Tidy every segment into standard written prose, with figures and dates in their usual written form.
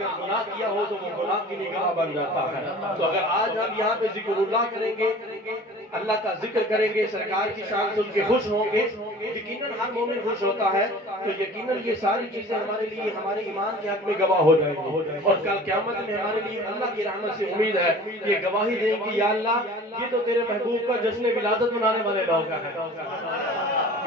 اگر گناہ کیا ہو تو وہ گناہ کی نگاہ بن جاتا ہے. تو اگر آج ہم یہاں پہ ذکر اللہ کریں گے، اللہ کا ذکر کریں گے، سرکار کی شان سن کے خوش ہوں گے، یقیناً ہر مومن خوش ہوتا ہے، تو یقیناً یہ ساری چیزیں ہمارے لیے ہمارے ایمان کے حق میں گواہ ہو جائیں گی. اور کل قیامت میں ہمارے لیے اللہ کی رحمت سے امید ہے یہ گواہی دیں گی، یا اللہ یہ تو تیرے محبوب کا جشن ولادت منانے والے لوگ ہیں،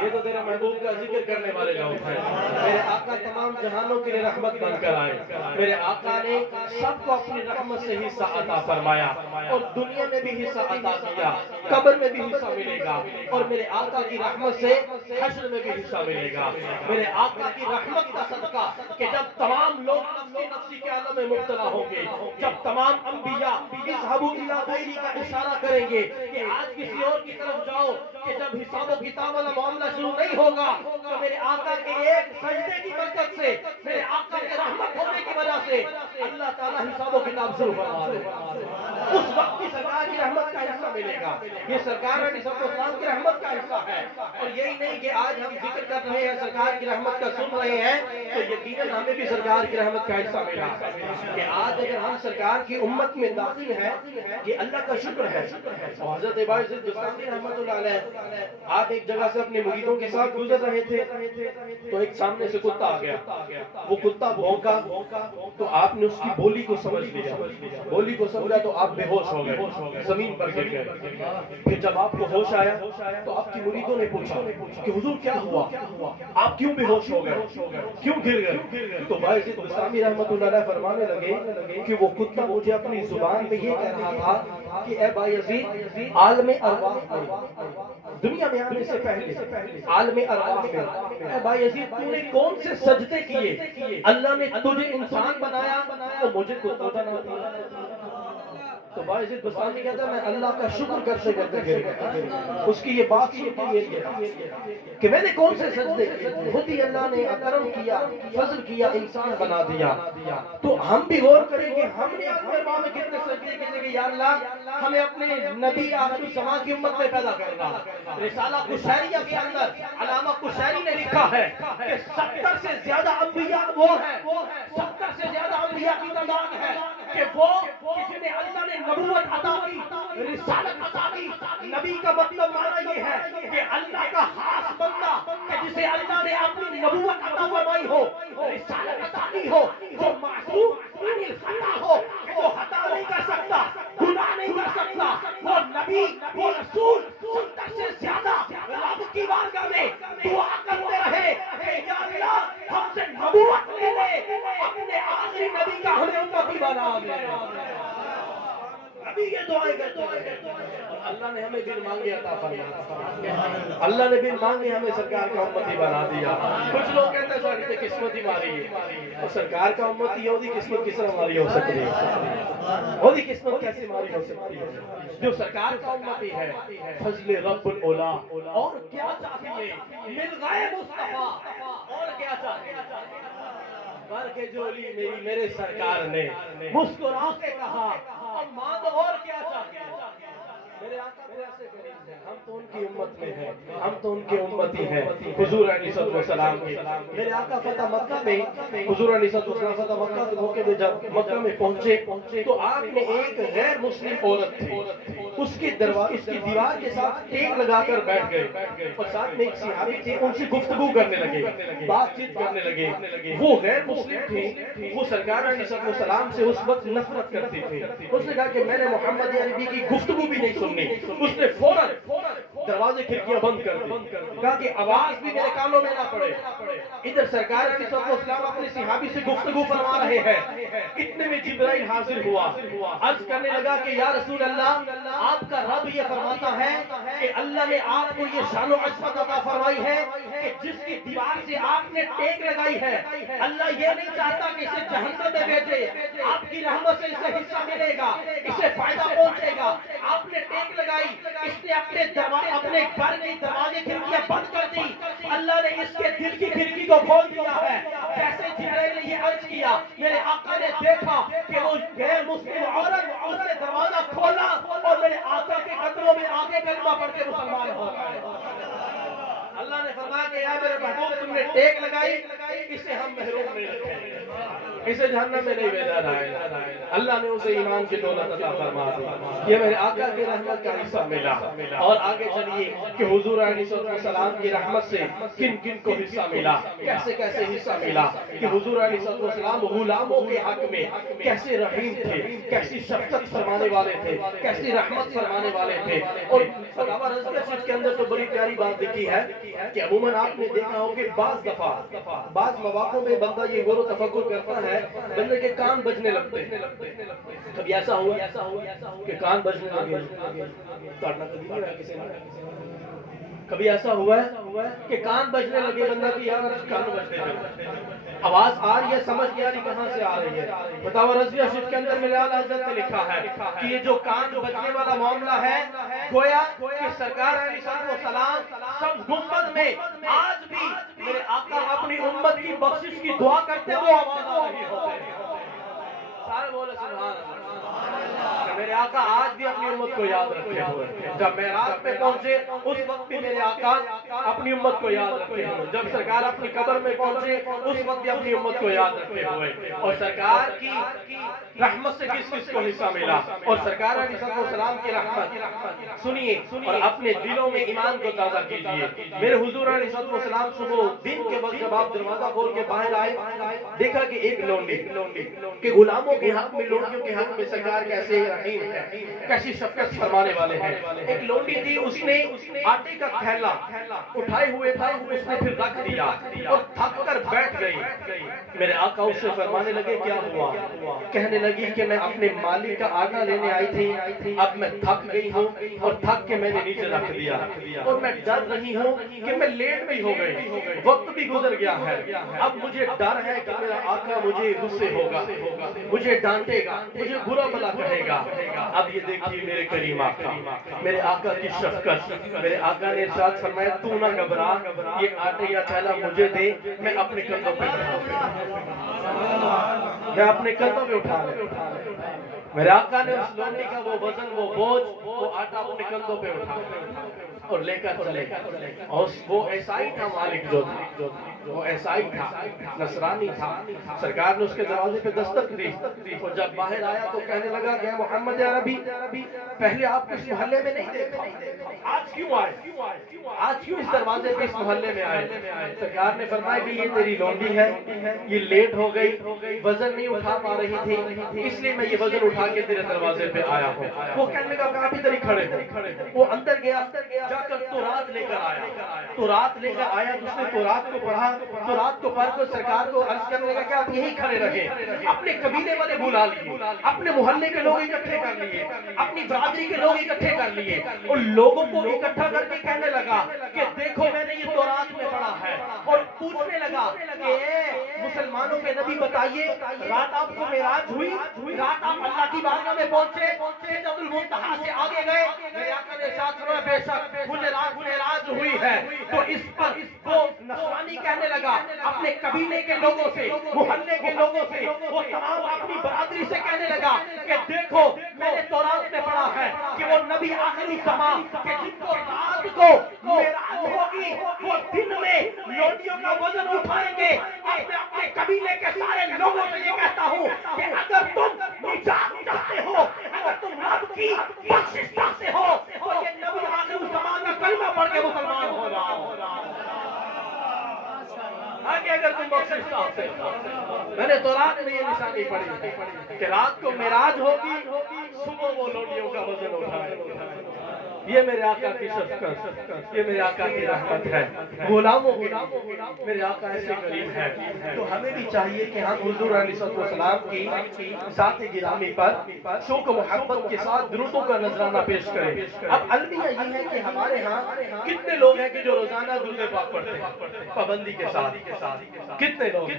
یہ تو تیرے محبوب کا ذکر کرنے والے لوگ ہیں. میرے آقا تمام جہانوں کے لیے رحمت بن کر آئے. میرے آقا نے سب کو اپنی رحمت سے حصہ عطا فرمایا، اور دنیا میں بھی حصہ عطا کیا، قبر میں بھی حصہ ملے گا، اور میرے آقا کی رحمت سے حشر میں بھی حصہ ملے گا. میرے آقا کی رحمت کا صدقہ کہ جب تمام لوگ نفسی نفسی کے عالم میں مبتلا ہوں گے، جب تمام انبیاء اذهبوا الى غیری کا اشارہ کریں گے کہ آج کسی اور کی طرف جاؤ، کہ جب حساب و کتاب والا معاملہ شروع نہیں ہوگا تو میرے آقا کے ایک سجدے کی برکت سے، میرے آقا کے رحمت ہونے کی وجہ سے اللہ تعالیٰ حساب و کتاب شروع فرما دے گا. اس وقت کی سرکار کی رحمت کا حصہ ملے گا. یہ سرکار علیہ السلام کی رحمت کا حصہ ہے. اور یہی نہیں کہ آج ہم ذکر کر رہے ہیں، سرکار کی رحمت کا سن رہے ہیں، تو یقیناً ہمیں بھی سرکار کی رحمت کا حصہ ملا. کہ آج اگر ہم سرکار کی امت میں داخل ہیں، یہ اللہ کا شکر ہے. اور حضرت باعزت بستامی رحمت اللہ علیہ، آپ ایک جگہ سے اپنے مریدوں کے ساتھ گزر رہے تھے، تو ایک سامنے سے کتا آ گیا. وہ کتا بھونکا تو آپ نے اس کی بولی کو سمجھ لیا. بولی کو سمجھا تو آپ بے ہوش ہو گئے، زمین پر گر گئے. پھر جب آپ کو ہوش آیا تو آپ کی مریدوں نے پوچھا کہ حضور کیا ہوا، آپ کیوں بے ہوش ہو گئے، کیوں گر گئے؟ تو باعزت بستامی رحمت اللہ علیہ فرمانے لگے کہ وہ کتا مجھے اپنی زبان پہ یہ کہہ رہا تھا کہ اے بایزید، عالم ارواح میں، دنیا میں آنے سے پہلے عالم ارواح میں، اے بایزید تو نے کون سے سجدے کیے؟ اللہ نے تجھے انسان بنایا تو مجھے کتا بنا دیا. تو باعزت بستامی کہتا ہے میں اللہ کا شکر کرتے کرتے گیا. اس کی یہ بات سن کے یہ گیا کہ میں نے کون سے سجدے کیے، خود ہی اللہ نے کرم کیا، فضل کیا، انسان بنا دیا. تو ہم بھی غور کریں گے ہم نے عالم ارواح میں کتنے سجدے کیے کہ یا اللہ ہمیں اپنے نبی آخر الزمان کی امت میں پیدا کرنا. رسالہ قشیریہ کے اندر علامہ قشیری نے لکھا ہے کہ 70 سے زیادہ انبیاء وہ ہیں، 70 سے زیادہ انبیاء کی تعداد ہے کہ وہ جنہیں اللہ نے نبوت عطا کی، رسالت عطا کی. نبی کا مطلب معنی یہ ہے کہ اللہ کا خاص بندہ، کہ جسے اللہ نے اپنی نبوت عطا فرمائی ہو، رسالت عطا کی ہو، جو معصوم عن الخطا ہو، جو خطا نہیں کر سکتا، گناہ نہیں کر سکتا. وہ نبی، وہ رسول 70 سے زیادہ رب کی بارگاہ میں دعا کرتے رہے کہ یا اللہ ہم سے نبوت لے لے، اپنے آخری نبی کا ہمیں امتی بنا دے. ابھی یہ دعائیں کرتے ہیں، اللہ نے ہمیں بن مانگے عطا فرمایا. اللہ نے بن مانگے ہمیں سرکار کا امتی بنا دیا. کچھ لوگ کہتے ہیں ساری قسمت ہی ماری ہے، اور سرکار کا امتی ہے، قسمت کس طرح ہماری ہو سکتی ہے؟ وہی قسمت کیسے ہماری ہو سکتی ہے جو سرکار کا امتی ہے؟ فضل رب الاولا. اور کیا چاہیے مل گئے مصطفیٰ، اور کیا چاہیے؟ بھر کے جولی میری میرے سرکار نے مسکرا کے کہا اب مانگ اور کیا چاہیے. میرے آقا میرے سے قریب ہیں، ہم تو ان کی امت میں ہیں، ہم تو ان کے امتی ہیں. حضور علیہ السلام کے میرے آقا فتح مکہ میں، حضور علیہ السلام فتح مکہ کے موقع میں جب مکہ میں پہنچے تو آپ نے ایک غیر مسلم عورت تھی، اس کی دیوار کے ساتھ ٹیک لگا کر بیٹھ گئے، اور ساتھ میں ایک صحابی تھے، ان سے گفتگو کرنے لگے، بات چیت کرنے لگے. وہ غیر مسلم تھی، وہ سرکار علیہ السلام سے اس وقت نفرت کرتی تھی. اس نے کہا کہ میں نے محمد عربی کی گفتگو بھی نہیں سننی. اس نے فوراً دروازے کھڑکیاں بند کر دی، کہا کہ آواز بھی میرے کانوں میں نہ پڑے. ادھر سرکار علیہ السلام اپنے صحابی سے گفتگو فرما رہے ہیں، اتنے میں جبرائیل حاضر ہوا، عرض کرنے لگا کہ یا رسول اللہ آپ کا رب یہ فرماتا ہے کہ اللہ نے آپ کو یہ شان و عظمت عطا فرمائی ہے کہ جس کی دیوار سے آپ نے ٹیک لگائی ہے، اللہ یہ نہیں چاہتا کہ اسے جہنم میں بھیجے، آپ کی رحمت سے اسے حصہ ملے گا، اسے فائدہ پہنچے گا. آپ نے ٹیک لگائی، اس نے اپنے گھر کی دروازے کھڑکیاں بند کر دی، اللہ نے اس کے دل کی کھڑکی کو کھول دیا ہے. جیسے جبرائیل نے یہ عرض کیا، میرے آقا نے دیکھا کہ وہ غیر مسلم عورت اس نے دروازہ کھولا اور میرے آقا کے قدموں میں آگے کلمہ پڑھ کے مسلمان ہو گئے. اللہ نے فرمایا کہ یا میرے محبوب تم نے ٹیک لگائی، اسے ہم محروم نہیں رکھیں. اسے جہنم میں نہیں بھیجا جائے گا، اللہ نے اسے ایمان کی دولت عطا فرما دی، یہ میرے آقا کی رحمت کا حصہ ملا۔ اور آگے چلیے کہ حضور علیہ السلام کی رحمت سے کن کن کو حصہ ملا، کیسے کیسے حصہ ملا، کہ حضور علیہ السلام غلاموں کے حق میں کیسے رحیم تھے، کیسی شفقت فرمانے والے تھے، کیسی رحمت فرمانے والے تھے۔ اور فتاوی رضویہ شریف کے اندر تو بڑی پیاری بات لکھی ہے کہ عموماً آپ نے دیکھا ہو کہ بعض دفعہ بعض مواقع میں بندہ یہ غور و تفکر کرتا ہے، بندے کے کان بجنے لگتے ہیں۔ کبھی ایسا ہوا کہ کان بجنے لگے؟ کاٹنا کبھی نہیں رہا کسی نے؟ کبھی ایسا ہوا ہے کہ کان بجنے لگے بندہ کی یار کان بجنے لگے، آواز آ رہی ہے سمجھ نہیں آ رہی کہاں سے آ رہی ہے؟ فتاوی رضویہ شریف کے اندر میرے اعلیٰ حضرت نے لکھا ہے کہ یہ جو کان بجنے والا معاملہ ہے، گویا کہ سرکار علیہ السلام سب گنبد میں آج بھی میرے آقا اپنی امت کی بخشش کی دعا کرتے وہ آواز آ رہی ہوتے ہیں۔ سارے بولے سبحان اللہ، کہ میرے آقا آج بھی اپنی امت کو یاد رکھتے ہوئے، جب معراج پہ پہنچے اس وقت بھی میرے آقا اپنی امت کو یاد رکھتے ہوئے، جب سرکار اپنی قبر میں پہنچے اس وقت بھی اپنی امت کو یاد رکھتے ہوئے۔ اور سرکار کی رحمت سے کس کس کو حصہ ملا، اور سرکار علیہ السلام کی رحمت سنیے اور اپنے دلوں میں ایمان کو تازہ کیجئے۔ میرے حضور علیہ السلام صبح دن کے وقت جب آپ دروازہ کھول کے باہر آئے، دیکھا کہ ایک لونڈی کہ غلاموں کے حق میں، لونڈیوں کے حق میں سرکار کیسے رحیم ہے، کیسی شفقت فرمانے والے ہیں۔ ایک لونڈی تھی، اس نے آٹے کا تھیلا اٹھائے ہوئے تھا، اس نے پھر رکھ دیا اور تھک کر بیٹھ گئی۔ میرے آقا اس سے فرمانے لگے کیا ہوا؟ کہنے لگی کہ میں اپنے مالک کا آٹا لینے آئی تھی، اب میں تھک گئی ہوں اور تھک کے میں نے نیچے رکھ دیا، اور میں ڈر رہی ہوں کہ میں لیٹ بھی ہو گئی، وقت بھی گزر گیا ہے، اب مجھے ڈر ہے کہ میرا آقا مجھے غصے ہوگا، مجھے ڈانٹے گا، مجھے برا بھلا کہے گا۔ اب یہ دیکھیے میرے کریم آقا، میرے آقا کی شفقت، میرے آقا نے ارشاد فرمایا تو نہ گھبرا، یہ آٹے یا تھیلا مجھے دے، میں اپنے کندھوں پہ اٹھا لے۔ میرے آقا نے اس لونڈی کا وہ وزن، وہ بوجھ، وہ آٹا اپنے کندھوں پہ اٹھا اور لے کر چلے، اور وہ عیسائی تھا مالک جو تھا، وہ عیسائی تھا، نصرانی تھا۔ سرکار نے اس کے دروازے پہ دستک دی، اور جب باہر آیا تو کہنے لگا کہ محمد عربی، پہلے آپ کو اس محلے میں نہیں دیکھا، آج کیوں آئے؟ آج کیوں اس دروازے پہ اس محلے میں آئے؟ سرکار نے فرمایا کہ یہ تیری لونڈی ہے، یہ لیٹ ہو گئی، وزن نہیں اٹھا پا رہی تھی، اس لیے میں یہ وزن اٹھا کے تیرے دروازے پہ آیا ہوں۔ وہ کہنے لگا کافی دیر کھڑے ہو، وہ اندر گیا، جا کر تورات لے کر آیا، تورات لے کر آیا، اس نے تورات کو پڑھا، تورات کو پڑھ کر سرکار کو عرض کرنے لگا کہ آپ یہی کھڑے رہے، اپنے قبیلے والے بلا لیے، اپنے محلے کے لوگ اکٹھے کر لیے، اپنی برادری کے لوگ اکٹھے کر لیے، اور لوگوں کو اکٹھا کر کے کہنے لگا کہ دیکھو میں نے یہ تورات میں پڑھا ہے، اور پوچھنے لگا کہ مسلمانوں کے نبی بتائیے رات آپ کو معراج ہوئی، رات آپ اللہ کی بارگاہ میں پہنچے، سدرۃ المنتہا سے آگے گئے؟ میرے آقا نے ارشاد فرمایا بے شک مجھے رات معراج ہوئی ہے۔ تو اس پر وہ نصرانی کہنے لگا اپنے قبیلے کے لوگوں سے، محلے کے لوگوں سے، وہ تمام اپنی برادری سے کہنے لگا کہ دیکھو میں نے تورات میں پڑھا ہے کہ وہ نبی آخر الزمان کہ جن کو رات کو معراج ہوگی وہ دن میں لونڈیوں کا وزن اٹھائیں گے۔ اپنے قبیلے کے سارے لوگوں سے یہ کہتا ہوں کہ اگر تم نجات چاہتے ہو، اگر تم رب کی بخشش چاہتے ہو تو یہ نبی آخر الزمان کا کلمہ پڑھ کے مسلمان ہو جاؤ۔ آگے اگر تم بخشش چاہتے ہو، میں نے تورات میں یہ نشانی پڑھی کہ رات کو معراج ہوگی، صبح وہ لونڈیوں کا وزن اٹھائے۔ یہ میرے آقا کی شفقت، یہ میرے آقا کی رحمت ہے غلاموں کے لیے، میرے آقا ایسے کریم ہے۔ تو ہمیں بھی چاہیے کہ ہم حضور علیہ السلام کی ذات گرامی پر شوق و محبت کے ساتھ درودوں کا نذرانہ پیش کریں۔ اب المیہ یہ ہے کہ ہمارے ہاں کتنے لوگ ہیں کہ جو روزانہ درود پاک پڑھتے ہیں پابندی کے ساتھ؟ کتنے لوگ؟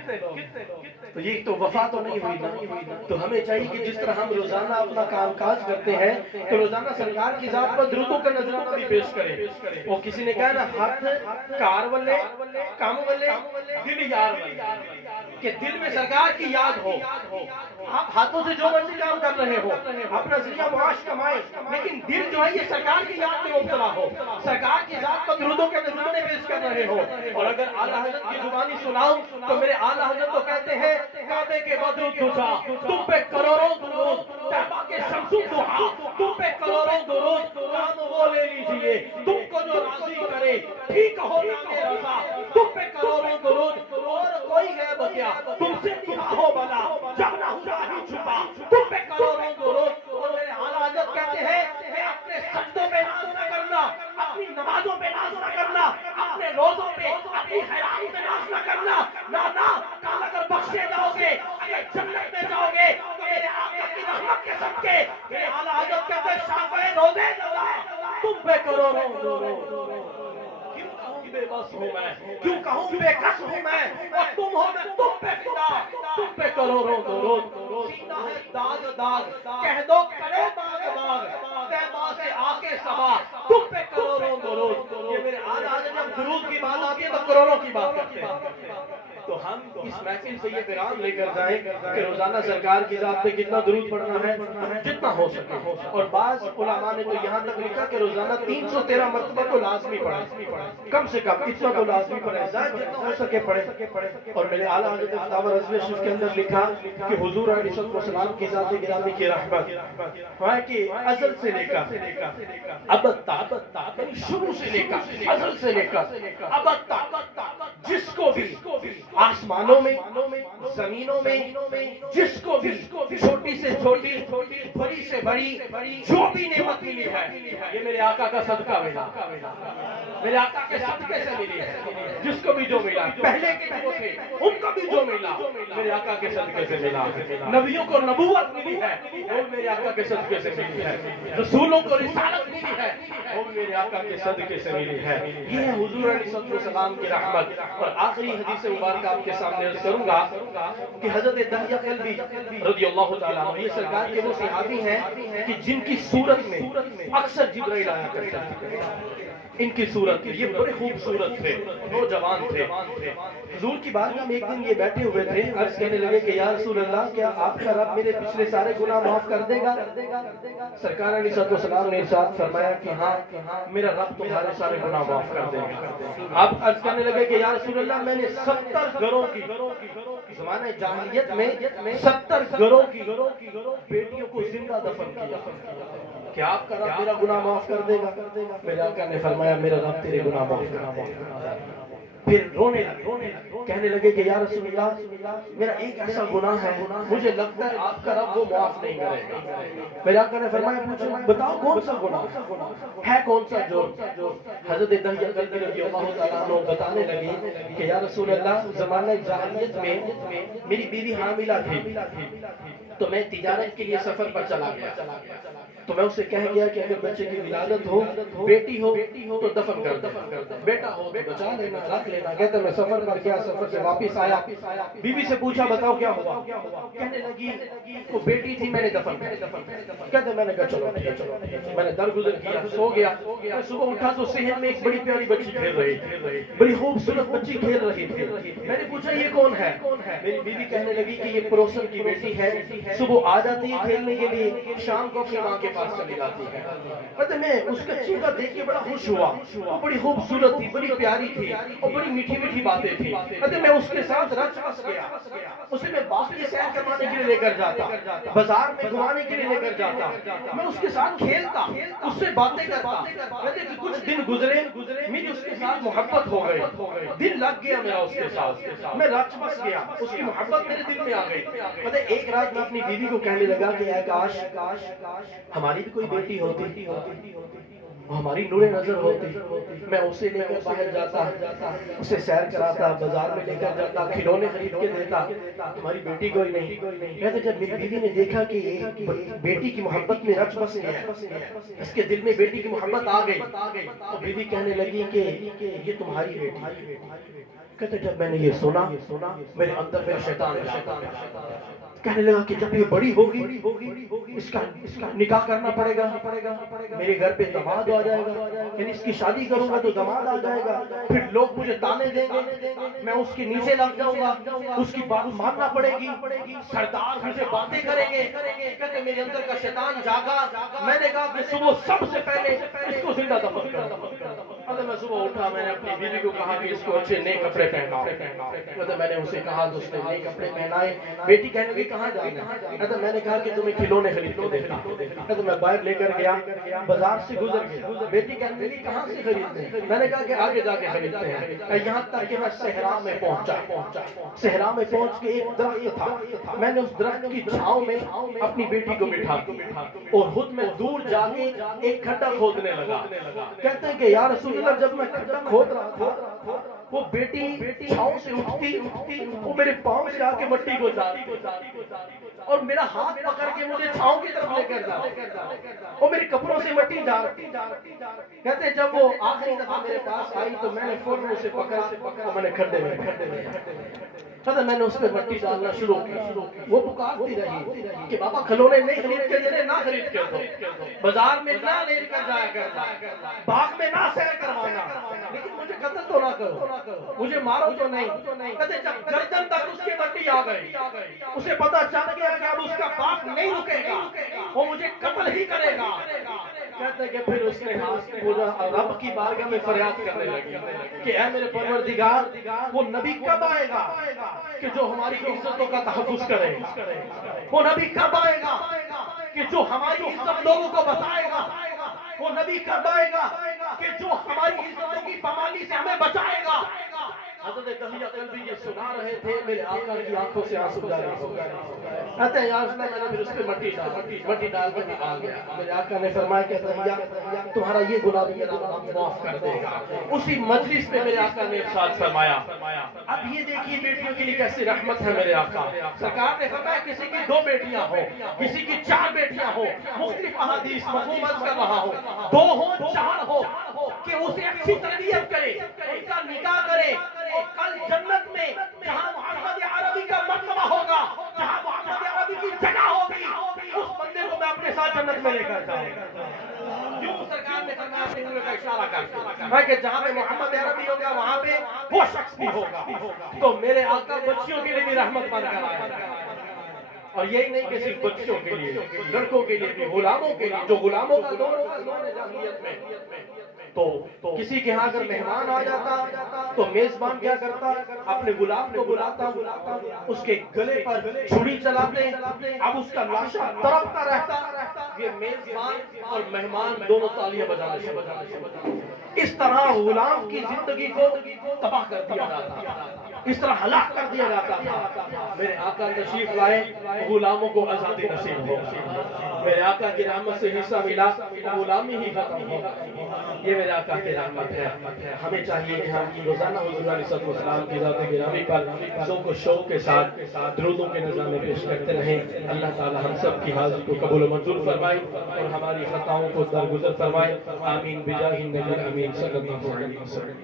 تو یہ تو وفا تو نہیں ہوئی نا۔ تو ہمیں چاہیے کہ جس طرح ہم روزانہ اپنا کام کاج کرتے ہیں تو روزانہ سرکار کی ذات پر درودوں کا نذرانہ بھی پیش کریں۔ وہ کسی نے کہا نا ہاتھ کار والے کام والے دل یار والے، کہ دل میں سرکار کی یاد ہو، آپ ہاتھوں سے جو مرضی کام کر رہے ہو، اپنا ذریعہ معاش کمائیں، لیکن دل جو ہے یہ سرکار کی یاد میں مبتلا ہو، سرکار کی ذات پر درودوں کے نذرانے پیش کر رہے ہو۔ اور اگر اعلیٰ حضرت کی زبانی سناؤں تو میرے اعلیٰ حضرت تو کہتے ہیں کعبے کے بدر الدجا تم پہ کروڑوں درود، طیبہ کے شمس الضحیٰ تم پہ کروڑوں درود، کام وہ لے لیجئے تم کو جو راضی کرے، ٹھیک ہو نام رضا تم پہ کروڑوں درود، اور کوئی غیب کیا تم سے نہا ہو بلا جب نہ خدا ہی چھپا تم پہ کروڑوں درود۔ اور میرے اعلیٰ حضرت کہتے ہیں کہ اپنے سجدوں پہ ناز نہ کرنا، اپنی نمازوں پہ ناز نہ کرنا، اپنے روزوں پہ اپنی خیرات پہ ناز نہ کرنا، نہ کل اگر بخشے جاؤ گے، اگر جنت میں جاؤ گے تو میرے آقا کی رحمت کے صدقے میرے اعلیٰ حضرت کہتے ہیں شافع روزے جلا تم پہ کروڑوں درود۔ کیوں کہوں بے بس ہوں میں، کیوں کہوں بے کس ہوں میں، اور تم ہو میں تم پہ فدا تم پہ کروڑوں درود۔ سینہ ہے داغ داغ کہہ دو کرے باغ باغ طیبہ سے آ کے سبا تم پہ کروڑوں درود۔ یہ میرے اعلیٰ حضرت جب درود کی بات آتی ہے تو کروڑوں کی بات کرتے ہیں۔ تو ہم اس محفل سے یہ پیغام لے کر جائیں کہ روزانہ سرکار کی ذات پہ کتنا درود پڑھنا ہے، جتنا ہو سکے۔ اور بعض علماء نے تو یہاں تک لکھا کہ روزانہ 313 مرتبہ تو لازمی پڑھیں، کم سے کم اتنا تو لازمی پڑھیں، زائد جتنا ہو سکے پڑھیں۔ اور میرے اعلیٰ حضرت فتاوی رضویہ شریف کے اندر لکھا کہ حضور علیہ السلام کی ذات گرامی کی رحمت ہے کہ ازل سے لے کر ابد تک، یعنی شروع سے لے کر ازل سے لے کر ابد تک جس کو بھی آسمانوں میں زمینوں میں جس کو بھی چھوٹی سے چھوٹی بڑی سے بڑی جو بھی نعمت ملی ہے یہ میرے آقا کا صدقہ ملا، میرے آقا کے صدقے سے ملی ہے۔ جس کو بھی جو ملا، پہلے کے جو تھے ان کو بھی جو ملا میرے آقا کے صدقے سے ملا۔ نبیوں کو نبوت ملی ہے وہ میرے آقا کے صدقے سے ملی ہے، رسولوں کو رسالت ملی ہے وہ میرے آقا کے صدقے سے ملی ہے۔ یہ ہے حضور علیہ السلام کی رحمت۔ اور آخری حدیث مبارکہ آپ کے سامنے عرض کروں گا کہ حضرت دحیہ کلبی رضی اللہ تعالیٰ عنہ یہ سرکار کے وہ صحابی ہیں کہ جن کی صورت میں اکثر جبرائیل آیا کرتا تھا، ان کی صورت یہ بڑے خوبصورت تھے، نوجوان تھے۔ حضور کی بارگاہ میں ایک دن یہ بیٹھے ہوئے تھے، عرض کہنے لگے کہ یا رسول اللہ کیا آپ کا رب میرے پچھلے سارے گناہ معاف کر دے گا؟ سرکار علیہ السلام نے ارشاد فرمایا کہ ہاں میرا رب تمہارے سارے گناہ معاف کر دے گا۔ آپ عرض کرنے لگے کہ یا رسول اللہ میں نے 70 گھروں کی زمانہ جاہلیت میں 70 گھروں کی بیٹیوں کو زندہ دفن کیا، کیا آپ کا رب میرا گناہ معاف کر دے گا؟ میرے آقا نے فرمایا میرا رب تیرے گناہ معاف کر دے گا۔ پھر رونے لگے، کہنے لگے کہ یا رسول اللہ میرا ایک ایسا گناہ ہے مجھے لگتا ہے آپ کا رب وہ معاف نہیں کرے گا۔ میرے آقا نے فرمایا پوچھو بتاؤ کون سا گناہ ہے، کون سا جرم؟ حضرت دحیہ کلبی رضی اللہ تعالیٰ عنہ بتانے لگے کہ یا رسول اللہ زمانہ جاہلیت میں میری بیوی حاملہ تھی تو میں تجارت کے لیے سفر پر چلا گیا، تو میں اسے کہہ گیا کہ اگر بچے کی ولادت ہو، بیٹی ہو تو دفن کر دے، بیٹا ہو تو بچا لینا، رکھ لینا۔ کہتے میں سفر پر گیا، سفر سے واپس آیا، بیوی سے پوچھا بتاؤ کیا ہوا؟ کہنے لگی وہ بیٹی تھی میں نے دفن کر دی۔ کہتے میں نے کہا چلو میں نے درگزر کیا، سو گیا، میں صبح اٹھا تو صحن میں ایک بڑی پیاری بچی کھیل رہی تھی، بڑی خوبصورت بچی کھیل رہی تھی۔ میں نے پوچھا یہ کون ہے؟ میری بیوی کہنے لگی کہ یہ پڑوسن کی بیٹی ہے، صبح آ جاتی ہے کھیلنے کے لیے، شام کو اپنی ماں کے پاس چلی جاتی ہے۔ کہتے میں اس کا چہرہ دیکھ کے بڑا خوش ہوا، وہ بڑی خوبصورت تھی، بڑی پیاری تھی اور بڑی میٹھی میٹھی باتیں تھی۔ کہتے میں اس کے ساتھ رچ بس گیا، اسے میں باغ کی سیر کروانے کے لیے لے کر جاتا، بازار میں گھمانے کے لیے لے کر جاتا، میں اس کے ساتھ کھیلتا، اس سے باتیں کرتا۔ کہتے کہ کچھ دن گزرے، میری اس کے ساتھ محبت ہو گئی، دل لگ گیا میرا اس کے ساتھ، میں رچ بس گیا، اس کی محبت میرے دل میں آ گئی۔ کہتے ایک رات میں اپنی بیوی کو کہنے لگا کہ اے کاش ہماری بھی کوئی بیٹی ہوتی، ہماری نور نظر ہوتی، میں اسے لے کر باہر جاتا، اسے سیر کراتا، بازار میں لے کر جاتا، کھلونے خرید کے دیتا، تمہاری بیٹی کوئی نہیں۔ کہتے جب میری بیوی نے دیکھا کہ بیٹی کی محبت میں رچ بس گیا، اس کے دل میں بیٹی کی محبت آ گئی، تو بیوی کہنے لگی کہ یہ تمہاری بیٹی۔ کہتے جب میں نے یہ سنا میرے اندر میں شیطان کہنے لگا کہ جب یہ بڑی ہوگی اس کا نکاح کرنا پڑے گا، میرے گھر پہ داماد آ جائے گا، یعنی اس کی شادی کروں گا تو داماد آ جائے گا، پھر لوگ مجھے تانے دیں گے، میں اس کے نیچے لگ جاؤں گا، اس کی بات ماننا پڑے گی، سردار مجھے باتیں کریں گے۔ کہتے میرے اندر کا شیطان جاگا، میں نے کہا کہ صبح سب سے پہلے اس کو زندہ دفن کرو۔ میں صبح اٹھا، میں نے اپنی بیوی کو کہا کہ اس کو اچھے نئے کپڑے پہناؤ۔ میں نے اسے کہا تو اس نے نئے کپڑے پہنائے۔ بیٹی کہنے لگی کہاں جانا ہے؟ میں نے کہا کہ تمہیں کھلونے خرید کے دیتا۔ میں باہر لے کر گیا، بازار سے گزر گیا، بیٹی کہنے لگی کہاں سے خریدتے ہیں؟ میں نے کہا کہ آگے جا کے خریدتے ہیں۔ یہاں تک کہ میں صحرا میں پہنچا، صحرا میں پہنچ کے ایک درخت تھا، میں نے اس درخت کی چھاؤں میں اپنی بیٹی کو بٹھا اور خود میں دور جا کے ایک کھڈا کھودنے لگا۔ کہتے ہیں کہ یا رسول اللہ جب میں کھڈا کھود رہا تھا وہ بیٹی چھاؤں سے اٹھتی، وہ میرے پاؤں سے آ کے مٹی کو جاتی اور میرا ہاتھ پکڑ کے مجھے چھاؤں کی طرف لے کر جاتی، وہ میرے کپڑوں سے مٹی جاتی۔ کہتے ہیں جب وہ آخری دفعہ میرے پاس آئی تو میں نے فوراً اسے پکڑا، میں نے کھڈے میں میں نے اس پہ مٹی ڈالنا شروع کی۔ وہ پکارتی رہی کہ بابا کھلونے نہیں خرید کے دینے، نہ خرید کے دو، بازار میں نہ لے کر جایا کرنا، باغ میں نہ سیر کروانا، لیکن مجھے قتل تو نہ کرو، مجھے مارو تو نہیں۔ کہتے جب گردن تک اس کی مٹی آ گئی، اسے پتا چل گیا کہ اب اس کا باپ نہیں رکے گا، وہ مجھے قتل ہی کرے گا۔ کہتے کہ پھر اس نے رب کی بارگاہ میں فریاد کرنے لگی کہ اے میرے پروردگار، وہ نبی کب آئے گا کہ جو ہماری عزتوں کا تحفظ کرے گا؟ وہ نبی کب آئے گا کہ جو ہماری عزت لوگوں کو بتائے گا؟ وہ نبی کب آئے گا کہ جو ہماری عزتوں کی پامالی سے ہمیں بچائے گا؟ حضرت دہیہ قلبی یہ سنا رہے تھے، میرے آقا کی آنکھوں سے آنسو جاری ہو گئے۔ کہتے ہیں یا رسول اللہ میں نے پھر اس پہ مٹی ڈال کے میں آ گیا۔ میرے آقا نے فرمایا کہ دہیہ تمہارا یہ گناہ بھی میرا رب معاف کر دے گا۔ اسی مجلس میں میرے آقا نے ارشاد فرمایا، اب یہ دیکھیے بیٹیوں کے لیے کیسی رحمت ہے میرے آقا۔ سرکار نے فرمایا کسی کی 2 بیٹیاں ہوں، کسی کی 4 بیٹیاں ہوں، مختلف احادیث مفہوم عرض کر رہا ہوں، 2 ہوں 4 ہوں، کہ اسے اچھی تربیت کرے، ان کا نکاح کرے، اور کل جنت میں جہاں محمد عربی کا مرتبہ ہوگا، جہاں محمد عربی کی جگہ ہوگی، اس بندے کو میں اپنے ساتھ جنت میں لے کر جاؤں گا۔ یوں سرکار نے فرمایا اپنے انگلیوں کا اشارہ کرتے کہ جہاں پہ محمد عربی ہوگا وہاں پہ وہ شخص بھی ہوگا۔ تو میرے آقا بچیوں کے لیے بھی رحمت بن کر آئے، اور یہی نہیں کہ صرف بچیوں کے لیے، لڑکوں کے لیے بھی، غلاموں کے لیے، جو غلاموں کا دور ہوگا دور جاہلیت میں، تو کسی کے ہاں اگر مہمان آ جاتا تو میزبان کیا کرتا؟ اپنے غلام کو بلاتا، اس کے گلے پر چھری چلاتے، اب اس کا لاشا تڑپتا رہتا، یہ میزبان اور مہمان دونوں تالیاں بجانے سے اس طرح غلام کی زندگی کو تباہ کر دیا جاتا، اس طرح ہلاک کر دیا جاتا تھا۔ میرے آقا تشریف لائے، غلاموں کو آزادی نصیب ہو، میرے آقا کی رحمت سے حصہ ملا، غلامی ہی ختم ہو۔ یہ میرے آقا کی رحمت ہے۔ ہمیں چاہیے کہ ہم روزانہ حضور علیہ السلام کی ذات گرامی پر ذوق و شوق کے ساتھ درودوں کے نظام پیش کرتے رہیں۔ اللہ تعالی ہم سب کی حاضری کو قبول و منظور فرمائے اور ہماری خطاؤں کو درگزر فرمائے۔ آمین بجاہ النبی امین صلی اللہ علیہ وسلم۔